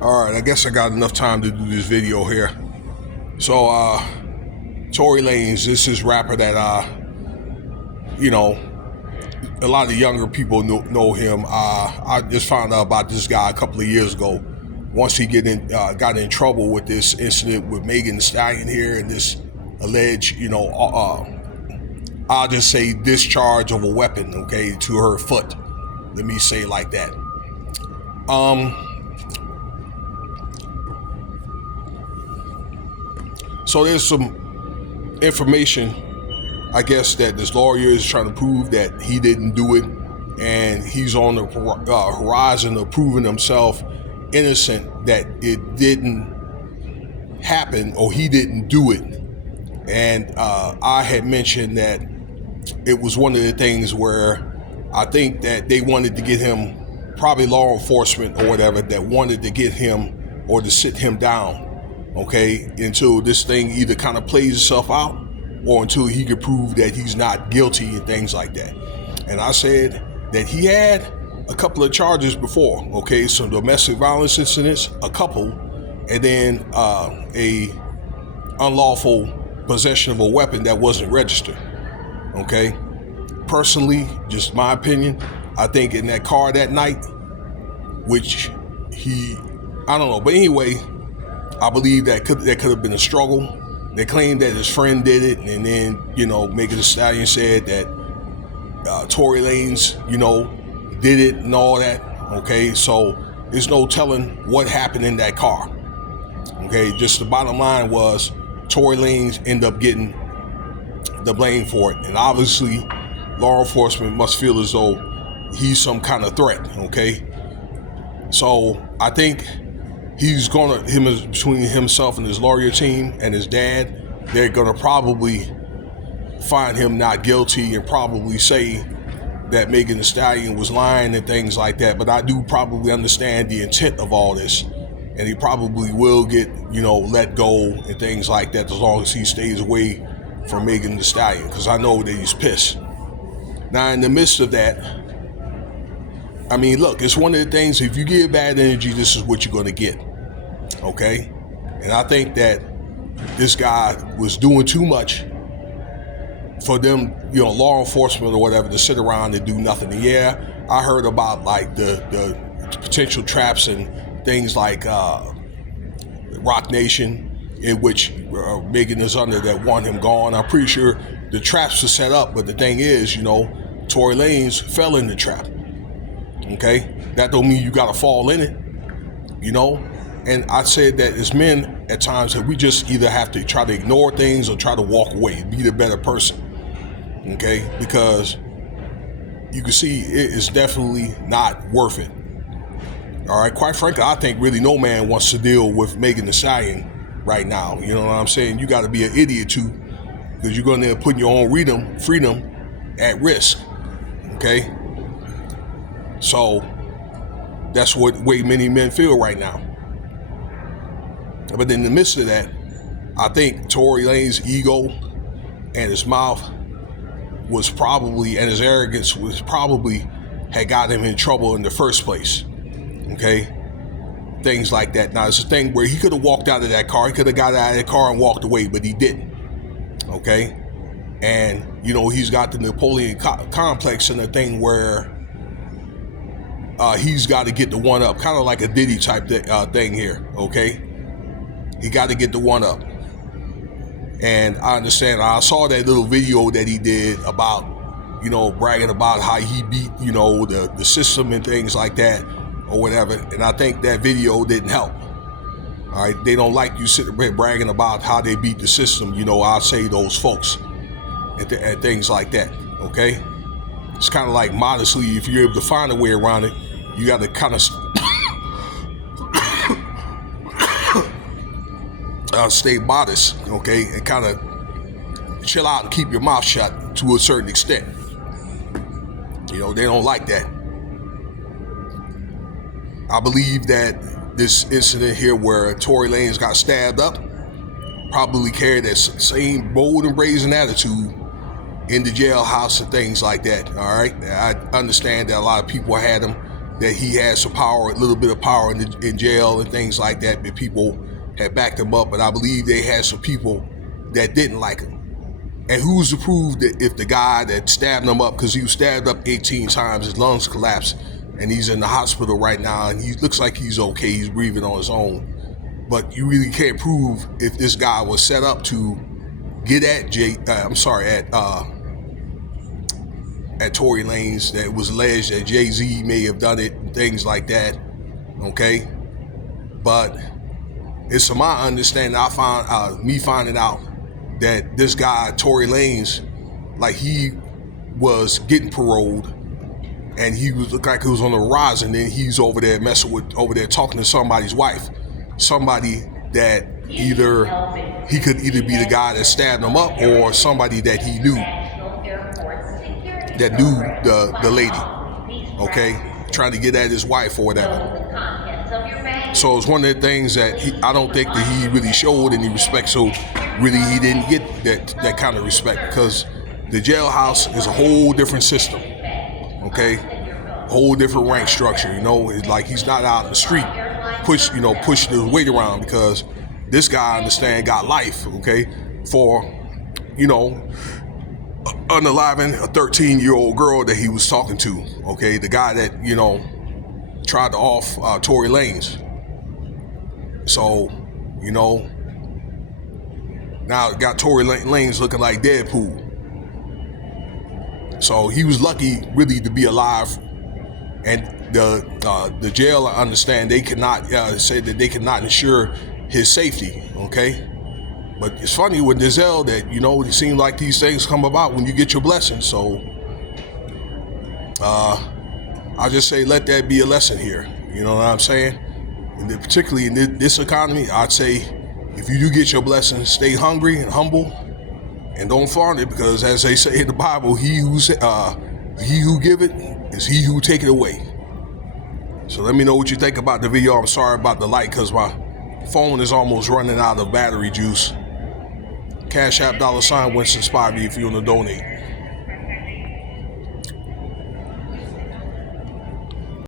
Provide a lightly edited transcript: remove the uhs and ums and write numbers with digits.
All right, I guess I got enough time to do this video here. So, Tory Lanez, this is rapper that, a lot of the younger people know him. I just found out about this guy a couple of years ago. Once he got in trouble with this incident with Meggan the Stallion here and this alleged, I'll just say discharge of a weapon, okay, to her foot. Let me say it like that. So there's some information, I guess, that this lawyer is trying to prove that he didn't do it, and he's on the horizon of proving himself innocent, that it didn't happen or he didn't do it. And I had mentioned that it was one of the things where I think that they wanted to get him, probably law enforcement or whatever, that wanted to get him or to sit him down, okay, until this thing either kind of plays itself out or until he could prove that he's not guilty and things like that. And I said that he had a couple of charges before, okay, some domestic violence incidents, a couple, and then a unlawful possession of a weapon that wasn't registered, okay. Personally, just my opinion, I think in that car that night, which I don't know, but anyway, I believe that could have been a struggle. They claimed that his friend did it, and then, Meggan the Stallion said that Tory Lanez, did it and all that, okay? So there's no telling what happened in that car, okay? Just the bottom line was Tory Lanez ended up getting the blame for it, and obviously law enforcement must feel as though he's some kind of threat, okay? So I think between himself and his lawyer team and his dad, they're gonna probably find him not guilty and probably say that Meggan the Stallion was lying and things like that. But I do probably understand the intent of all this, and he probably will get, let go and things like that as long as he stays away from Meggan the Stallion, because I know that he's pissed. Now, in the midst of that, I mean, look, it's one of the things, if you give bad energy, this is what you're going to get, okay? And I think that this guy was doing too much for them, law enforcement or whatever, to sit around and do nothing. And yeah, I heard about like the potential traps and things like Rock Nation, in which Meggan is under, that want him gone. I'm pretty sure the traps were set up, but the thing is, Tory Lanez fell in the trap. Okay, that don't mean you gotta fall in it, And I said that as men, at times, that we just either have to try to ignore things or try to walk away, be the better person. Okay, because you can see it is definitely not worth it. All right, quite frankly, I think really no man wants to deal with Meggan the Stallion right now. You know what I'm saying? You got to be an idiot too, because you're going to put your own freedom at risk. Okay, so that's what way many men feel right now. But in the midst of that, I think Tory Lanez's ego and his mouth was probably, and his arrogance was probably, had got him in trouble in the first place. Okay, things like that. Now, it's a thing where he could have walked out of that car. He could have got out of that car and walked away, but he didn't. Okay, and he's got the Napoleon complex and the thing where he's got to get the one up, kind of like a Diddy type thing here. Okay, he got to get the one up. And I understand. I saw that little video that he did about, bragging about how he beat, the system and things like that or whatever. And I think that video didn't help. All right. They don't like you sitting there bragging about how they beat the system. I'll say those folks and things like that. Okay. It's kind of like modestly, if you're able to find a way around it, you got to kind of stay modest, okay, and kind of chill out and keep your mouth shut to a certain extent. They don't like that. I believe that this incident here where Tory Lanez got stabbed up probably carried that same bold and brazen attitude in the jailhouse and things like that, all right? I understand that a lot of people had him that he had some power, a little bit of power in jail and things like that, but people had backed him up. But I believe they had some people that didn't like him. And who's to prove that if the guy that stabbed him up, because he was stabbed up 18 times, his lungs collapsed, and he's in the hospital right now, and he looks like he's okay, he's breathing on his own. But you really can't prove if this guy was set up to get at Tory Lanez, that it was alleged that Jay-Z may have done it and things like that, okay? But it's from my understanding, I found me finding out that this guy, Tory Lanez, like he was getting paroled and he was looked like he was on the rise, and then he's over there talking to somebody's wife. Somebody that he could either be the guy that stabbed him up or somebody that he knew, the lady, okay, trying to get at his wife or whatever. So it's one of the things that I don't think that he really showed any respect. So really he didn't get that kind of respect, because the jailhouse is a whole different system, okay, whole different rank structure. You know, it's like he's not out in the street push the weight around, because this guy, I understand, got life, okay, for unaliving a 13-year-old girl that he was talking to, okay, the guy that tried to off Tory Lanez. So now it got Tory Lanez looking like Deadpool. So he was lucky really to be alive. And the jail, I understand, they cannot say that they cannot ensure his safety, okay? But it's funny with Denzel that, it seems like these things come about when you get your blessing. So I just say let that be a lesson here. You know what I'm saying? And particularly in this economy, I'd say if you do get your blessing, stay hungry and humble and don't flaunt it, because as they say in the Bible, he who give it is he who take it away. So let me know what you think about the video. I'm sorry about the light because my phone is almost running out of battery juice. Cash App $Winston Spivey if you want to donate.